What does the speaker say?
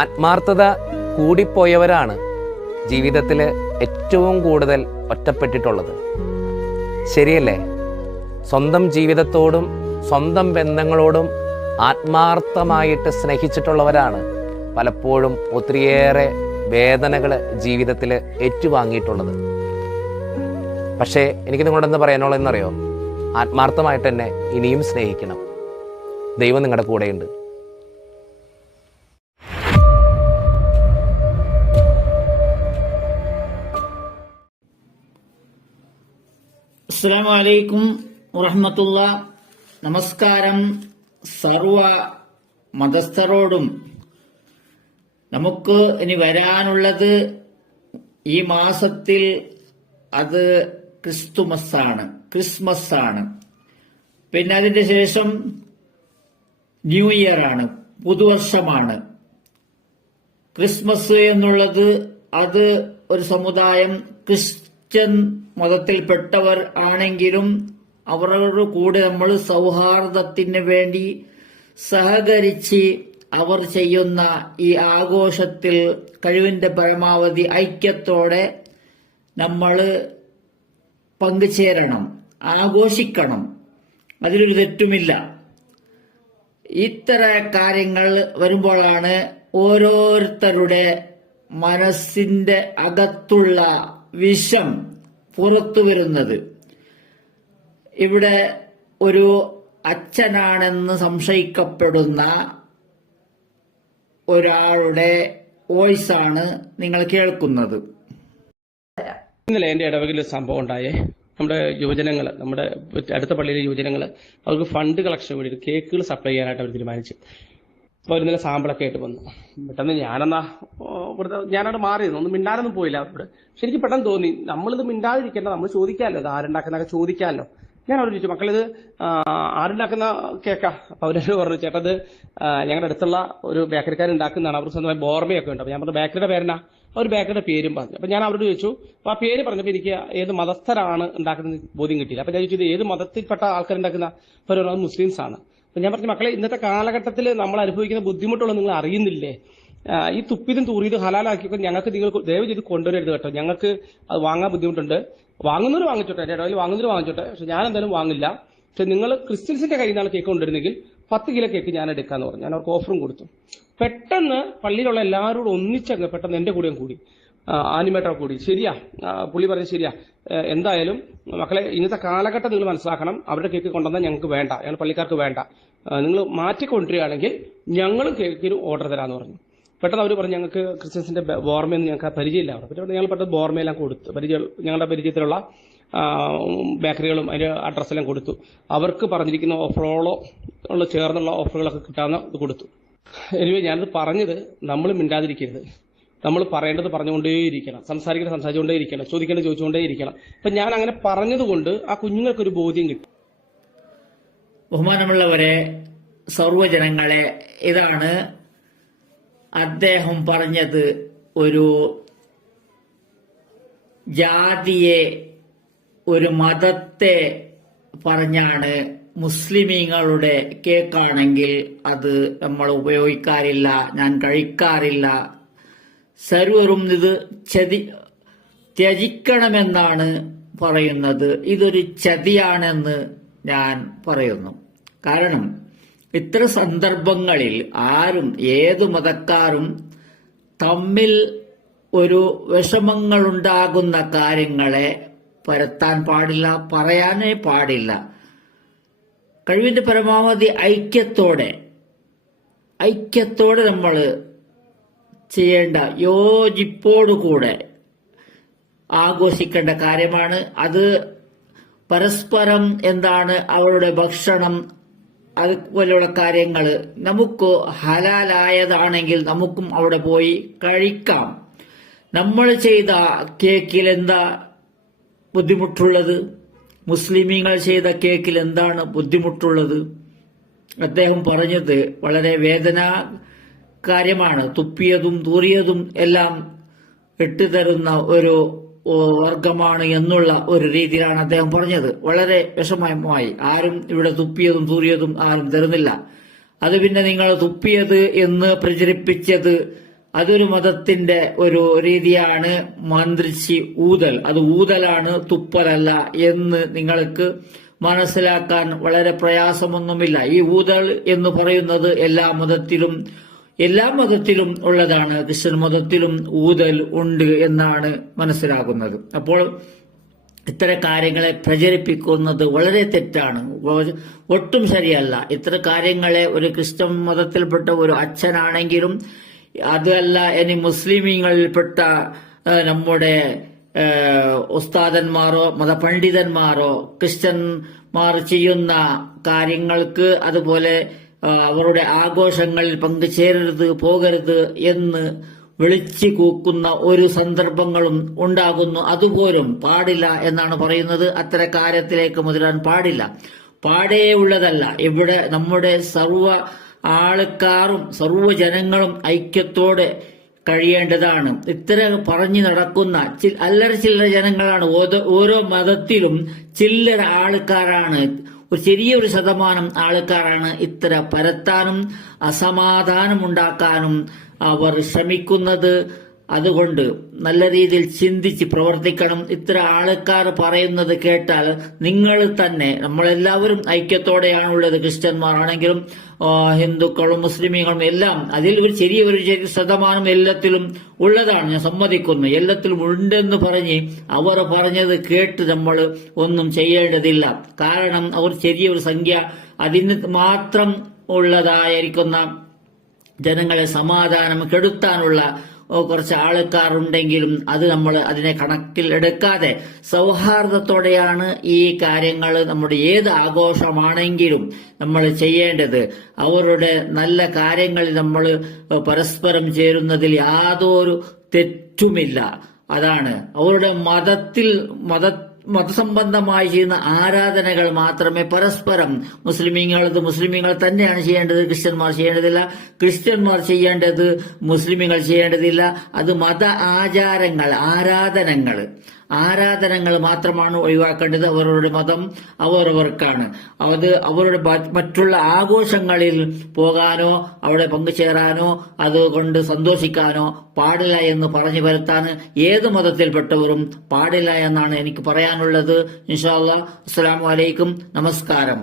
ആത്മാർത്ഥത കൂടിപ്പോയവരാണ് ജീവിതത്തിൽ ഏറ്റവും കൂടുതൽ ഒറ്റപ്പെട്ടിട്ടുള്ളത്. ശരിയല്ലേ? സ്വന്തം ജീവിതത്തോടും സ്വന്തം ബന്ധങ്ങളോടും ആത്മാർത്ഥമായിട്ട് സ്നേഹിച്ചിട്ടുള്ളവരാണ് പലപ്പോഴും ഒത്തിരിയേറെ വേദനകൾ ജീവിതത്തിൽ ഏറ്റുവാങ്ങിയിട്ടുള്ളത്. പക്ഷേ എനിക്ക് നിങ്ങളോടൊന്ന് പറയാനുള്ളതെന്നറിയോ? ആത്മാർത്ഥമായിട്ട് തന്നെ ഇനിയും സ്നേഹിക്കണം. ദൈവം നിങ്ങളുടെ കൂടെയുണ്ട്. അസ്സലാമു അലൈക്കും വറഹ്മത്തുള്ളാഹി. നമസ്കാരം. സർവ മതസ്ഥരോടും നമുക്ക് ഇനി വരാനുള്ളത് ഈ മാസത്തിൽ അത് ക്രിസ്മസ് ആണ്. പിന്നെ അതിന്റെ ശേഷം ന്യൂ ഇയർ ആണ്, പുതുവർഷമാണ്. ക്രിസ്മസ് എന്നുള്ളത് അത് ഒരു സമുദായം ക്രിസ്ത്യൻ മതത്തിൽപ്പെട്ടവർ ആണെങ്കിലും അവരോട് കൂടെ നമ്മൾ സൗഹാർദ്ദത്തിന് വേണ്ടി സഹകരിച്ച് അവർ ചെയ്യുന്ന ഈ ആഘോഷത്തിൽ കഴിവിന്റെ പരമാവധി ഐക്യത്തോടെ നമ്മൾ പങ്കുചേരണം, ആഘോഷിക്കണം. അതിലൊരു തെറ്റുമില്ല. ഇത്തരം കാര്യങ്ങൾ വരുമ്പോഴാണ് ഓരോരുത്തരുടെ മനസ്സിന്റെ അകത്തുള്ള വിഷം പുറത്തു വരുന്നത്. ഇവിടെ ഒരു അച്ഛനാണെന്ന് സംശയിക്കപ്പെടുന്ന ഒരാളുടെ വോയിസാണ് നിങ്ങൾ കേൾക്കുന്നത്. ഇന്നലെ എൻ്റെ ഇടവകയിൽ ഒരു സംഭവം ഉണ്ടായേ. നമ്മുടെ യുവജനങ്ങൾ, നമ്മുടെ അടുത്ത പള്ളിയിലെ യുവജനങ്ങൾ അവർക്ക് ഫണ്ട് കളക്ഷൻ വേണ്ടി കേക്കുകൾ സപ്ലൈ ചെയ്യാനായിട്ട് അവർ തീരുമാനിച്ചു. അപ്പോൾ അവർ ഇന്നലെ സാമ്പിളൊക്കെ ആയിട്ട് വന്നു. പെട്ടെന്ന് ഞാനവിടെ മാറിയിരുന്നു, ഒന്നും മിണ്ടാനൊന്നും പോയില്ല അവിടെ. പക്ഷെ എനിക്ക് പെട്ടെന്ന് തോന്നി, നമ്മളിത് മിണ്ടാതിരിക്കേണ്ട, നമ്മൾ ചോദിക്കാമല്ലോ, ഇത് ആരുണ്ടാക്കുന്നതൊക്കെ ചോദിക്കാമല്ലോ. ഞാൻ അവരോട് ചോദിച്ചു, മക്കളിത് ആരുണ്ടാക്കുന്ന കേക്കാ? അപ്പോൾ അവരോട് പറഞ്ഞു, ചേട്ടാ ഇത് ഞങ്ങളുടെ അടുത്തുള്ള ഒരു ബേക്കറിക്കാരുണ്ടാക്കുന്നതാണ്, അവർ സ്വന്തമായി ബോർമയൊക്കെ ഉണ്ട്. അപ്പോൾ ഞാൻ പറഞ്ഞു, ബേക്കറിയുടെ പേരെന്നാ? അവർ ബേക്കറിയുടെ പേരും പറഞ്ഞു. അപ്പോൾ ഞാൻ അവരോട് ചോദിച്ചു, അപ്പോൾ ആ പേര് പറഞ്ഞപ്പോൾ എനിക്ക് ഏത് മതസ്ഥരാണ് ഉണ്ടാക്കുന്നത് ബോധ്യം കിട്ടിയില്ല. അപ്പോൾ ഞാൻ ചോദിച്ചത് ഏത് മതത്തിൽപ്പെട്ട ആൾക്കാരുണ്ടാക്കുന്ന? അപ്പോൾ അവർ പറഞ്ഞത് മുസ്ലിംസ് ആണ്. അപ്പോൾ ഞാൻ പറഞ്ഞു, മക്കളെ ഇന്നത്തെ കാലഘട്ടത്തിൽ നമ്മൾ അനുഭവിക്കുന്ന ബുദ്ധിമുട്ടുള്ള നിങ്ങൾ അറിയുന്നില്ലേ? ഈ തുപ്പിതും തൂറിയതും ഹലാലാക്കിയൊക്കെ ഞങ്ങൾക്ക് നിങ്ങൾ ദയവ് ചെയ്ത് കൊണ്ടുവരരുത് കേട്ടോ. ഞങ്ങൾക്ക് അത് വാങ്ങാൻ ബുദ്ധിമുട്ടുണ്ട്. വാങ്ങുന്നവർ വാങ്ങിച്ചോട്ടെ, എൻ്റെ ഇടയിൽ വാങ്ങുന്നവർ വാങ്ങിച്ചോട്ടെ, പക്ഷെ ഞാൻ എന്തായാലും വാങ്ങില്ല. പക്ഷെ നിങ്ങൾ ക്രിസ്ത്യൻസിന്റെ കയ്യിൽ നിന്നാണ് കേക്ക് കൊണ്ടുവരുന്നെങ്കിൽ 10 കിലോ കേക്ക് ഞാൻ എടുക്കാന്ന് പറഞ്ഞു. ഞാൻ അവർക്ക് ഓഫറും കൊടുത്തു. പെട്ടെന്ന് പള്ളിയിലുള്ള എല്ലാവരോടും ഒന്നിച്ചങ്ങ് പെട്ടെന്ന് എൻ്റെ കൂടെയും കൂടി, ആനിമേറ്റർ കൂടി. ശരിയാ, പുള്ളി പറഞ്ഞത് ശരിയാ. എന്തായാലും മക്കളെ ഇന്നത്തെ കാലഘട്ടം നിങ്ങൾ മനസ്സിലാക്കണം. അവരുടെ കേക്ക് കൊണ്ടുവന്നാൽ ഞങ്ങൾക്ക് വേണ്ട, ഞങ്ങൾ പള്ളിക്കാർക്ക് വേണ്ട. നിങ്ങൾ മാറ്റിക്കൊണ്ടിരിക്കുകയാണെങ്കിൽ ഞങ്ങളും കേക്കിന് ഓർഡർ തരാമെന്ന് പറഞ്ഞു. പെട്ടെന്ന് അവർ പറഞ്ഞു, ഞങ്ങൾക്ക് ക്രിസ്ത്യൻസിന്റെ ബോർമയൊന്നും ഞങ്ങൾക്ക് പരിചയമില്ല. പിന്നെ ഞങ്ങൾ പെട്ടെന്ന് ബോർമയെല്ലാം കൊടുത്തു. ഞങ്ങളുടെ പരിചയത്തിലുള്ള ബേക്കറികളും അതിന്റെ അഡ്രസ്സെല്ലാം കൊടുത്തു. അവർക്ക് പറഞ്ഞിരിക്കുന്ന ഓഫറുകളോ ഉള്ള ചേർന്നുള്ള ഓഫറുകളൊക്കെ കിട്ടാവുന്ന ഇത് കൊടുത്തു. എനിവേ ഞാനത് പറഞ്ഞത്, നമ്മൾ മിണ്ടാതിരിക്കരുത്, നമ്മൾ പറയേണ്ടത് പറഞ്ഞുകൊണ്ടേയിരിക്കണം, സംസാരിച്ചുകൊണ്ടേയിരിക്കണം, ചോദിക്കേണ്ടത് ചോദിച്ചുകൊണ്ടേയിരിക്കണം. അപ്പം ഞാൻ അങ്ങനെ പറഞ്ഞതുകൊണ്ട് ആ കുഞ്ഞുങ്ങൾക്കൊരു ബോധ്യം കിട്ടും. ബഹുമാനമുള്ളവരെ, സർവ്വജനങ്ങളെ, ഇതാണ് അദ്ദേഹം പറഞ്ഞത്. ഒരു ജാതിയെ, ഒരു മതത്തെ പറഞ്ഞാണ്. മുസ്ലിമീങ്ങളുടെ കേക്കാണെങ്കിൽ അത് നമ്മൾ ഉപയോഗിക്കാറില്ല, ഞാൻ കഴിക്കാറില്ല, സർവരും ഇത് ത്യജിക്കണമെന്നാണ് പറയുന്നത്. ഇതൊരു ചതിയാണെന്ന് ഞാൻ പറയുന്നു. കാരണം ഇത്ര സന്ദർഭങ്ങളിൽ ആരും, ഏതു മതക്കാരും തമ്മിൽ ഒരു വിഷമങ്ങളുണ്ടാകുന്ന കാര്യങ്ങളെ പരത്താൻ പാടില്ല, പറയാനേ പാടില്ല. കഴിവിന്റെ പരമാവധി ഐക്യത്തോടെ നമ്മൾ ചെയ്യേണ്ട, യോജിപ്പോടുകൂടെ ആഘോഷിക്കേണ്ട കാര്യമാണ്. അത് പരസ്പരം എന്താണ് അവരുടെ ഭക്ഷണം, അതുപോലെയുള്ള കാര്യങ്ങൾ നമുക്ക് ഹലാലായതാണെങ്കിൽ നമുക്കും അവിടെ പോയി കഴിക്കാം. നമ്മൾ ചെയ്ത കേക്കിൽ എന്താ ബുദ്ധിമുട്ടുള്ളത്? മുസ്ലിമീങ്ങൾ ചെയ്ത കേക്കിൽ എന്താണ് ബുദ്ധിമുട്ടുള്ളത്? അദ്ദേഹം പറഞ്ഞത് വളരെ വേദനാകാര്യമാണ്. തുപ്പിയതും തൂറിയതും എല്ലാം ഇട്ടുതരുന്ന ഒരു വർഗമാണ് എന്നുള്ള ഒരു രീതിയിലാണ് അദ്ദേഹം പറഞ്ഞത്. വളരെ വിഷമമായി. ആരും ഇവിടെ തുപ്പിയതും തൂറിയതും ആരും തരുന്നില്ല. അത് പിന്നെ നിങ്ങൾ തുപ്പിയത് എന്ന് പ്രചരിപ്പിച്ചത് അതൊരു മതത്തിന്റെ ഒരു രീതിയാണ്. മന്ത്രിച്ച് ഊതൽ, അത് ഊതലാണ്, തുപ്പലല്ല എന്ന് നിങ്ങൾക്ക് മനസ്സിലാക്കാൻ വളരെ പ്രയാസമൊന്നുമില്ല. ഈ ഊതൽ എന്ന് പറയുന്നത് എല്ലാ മതത്തിലും ഉള്ളതാണ്. ക്രിസ്ത്യൻ മതത്തിലും ഊതൽ ഉണ്ട് എന്നാണ് മനസ്സിലാക്കുന്നത്. അപ്പോൾ ഇത്തരം കാര്യങ്ങളെ പ്രചരിപ്പിക്കുന്നത് വളരെ തെറ്റാണ്, ഒട്ടും ശരിയല്ല. ഇത്തരം കാര്യങ്ങളെ ഒരു ക്രിസ്ത്യൻ മതത്തിൽപ്പെട്ട ഒരു അച്ഛനാണെങ്കിലും അതല്ല ഇനി മുസ്ലിമീങ്ങളിൽപ്പെട്ട നമ്മുടെ ഉസ്താദന്മാരോ മതപണ്ഡിതന്മാരോ ക്രിസ്ത്യന്മാർ ചെയ്യുന്ന കാര്യങ്ങൾക്ക് അതുപോലെ അവരുടെ ആഘോഷങ്ങളിൽ പങ്കുചേരരുത്, പോകരുത് എന്ന് വിളിച്ചു കൂക്കുന്ന ഒരു സന്ദർഭങ്ങളും ഉണ്ടാകുന്നു. അതുപോലും പാടില്ല എന്നാണ് പറയുന്നത്. അത്തരം കാര്യത്തിലേക്ക് മുതിരാൻ പാടില്ല, പാടേ ഉള്ളതല്ല. ഇവിടെ നമ്മുടെ സർവ്വ ആൾക്കാരും സർവ്വ ജനങ്ങളും ഐക്യത്തോടെ കഴിയേണ്ടതാണ്. ഇത്തരം പറഞ്ഞു നടക്കുന്ന അല്ലറ ചില്ലറ ജനങ്ങളാണ്. ഓരോ മതത്തിലും ചില്ലറ ആൾക്കാരാണ്, ഒരു ചെറിയൊരു ശതമാനം ആൾക്കാരാണ് ഇത്തരം പരത്താനും അസമാധാനമുണ്ടാക്കാനും അവർ ശ്രമിക്കുന്നത്. അതുകൊണ്ട് നല്ല രീതിയിൽ ചിന്തിച്ച് പ്രവർത്തിക്കണം. ഇത്തരം ആൾക്കാർ പറയുന്നത് കേട്ടാൽ നിങ്ങൾ തന്നെ, നമ്മളെല്ലാവരും ഐക്യത്തോടെയാണുള്ളത്. ക്രിസ്ത്യന്മാരാണെങ്കിലും ഹിന്ദുക്കളും മുസ്ലിമീങ്ങളും എല്ലാം അതിൽ ഒരു ചെറിയൊരു ശതമാനം എല്ലാത്തിലും ഉള്ളതാണ്, ഞാൻ സമ്മതിക്കുന്നു. എല്ലാത്തിലും ഉണ്ടെന്ന് പറഞ്ഞ് അവർ പറഞ്ഞത് കേട്ട് നമ്മൾ ഒന്നും ചെയ്യേണ്ടതില്ല. കാരണം അവർ ചെറിയൊരു സംഖ്യ, അതിന് മാത്രം ഉള്ളതായിരിക്കുന്ന ജനങ്ങളെ സമാധാനം കെടുത്താനുള്ള കുറച്ച് ആൾക്കാരുണ്ടെങ്കിലും അത് നമ്മൾ അതിനെ കണക്കിൽ എടുക്കാതെ സൗഹാർദ്ദത്തോടെയാണ് ഈ കാര്യങ്ങൾ നമ്മുടെ ഏത് ആഘോഷമാണെങ്കിലും നമ്മൾ ചെയ്യേണ്ടത്. അവരുടെ നല്ല കാര്യങ്ങളിൽ നമ്മൾ പരസ്പരം ചേരുന്നതിൽ യാതൊരു തെറ്റുമില്ല. അതാണ് അവരുടെ മതസംബന്ധമായി ചെയ്യുന്ന ആരാധനകൾ മാത്രമേ പരസ്പരം മുസ്ലിമീങ്ങൾ തന്നെയാണ് ചെയ്യേണ്ടത്, ക്രിസ്ത്യന്മാർ ചെയ്യേണ്ടതില്ല. ക്രിസ്ത്യന്മാർ ചെയ്യേണ്ടത് മുസ്ലിമീങ്ങൾ ചെയ്യേണ്ടതില്ല. അത് മത ആരാധനകൾ മാത്രമാണ് ഒഴിവാക്കേണ്ടത്. അവരുടെ മതം അവരവർക്കാണ്. അത് അവരുടെ മറ്റുള്ള ആഘോഷങ്ങളിൽ പോകാനോ അവിടെ പങ്കുചേരാനോ അതുകൊണ്ട് സന്തോഷിക്കാനോ പാടില്ല എന്ന് പറഞ്ഞു വരുത്താൻ ഏത് മതത്തിൽപ്പെട്ടവരും പാടില്ല എന്നാണ് എനിക്ക് പറയാനുള്ളത്. ഇൻഷാ അല്ലാഹ്. അസ്സലാമു അലൈക്കും, നമസ്കാരം.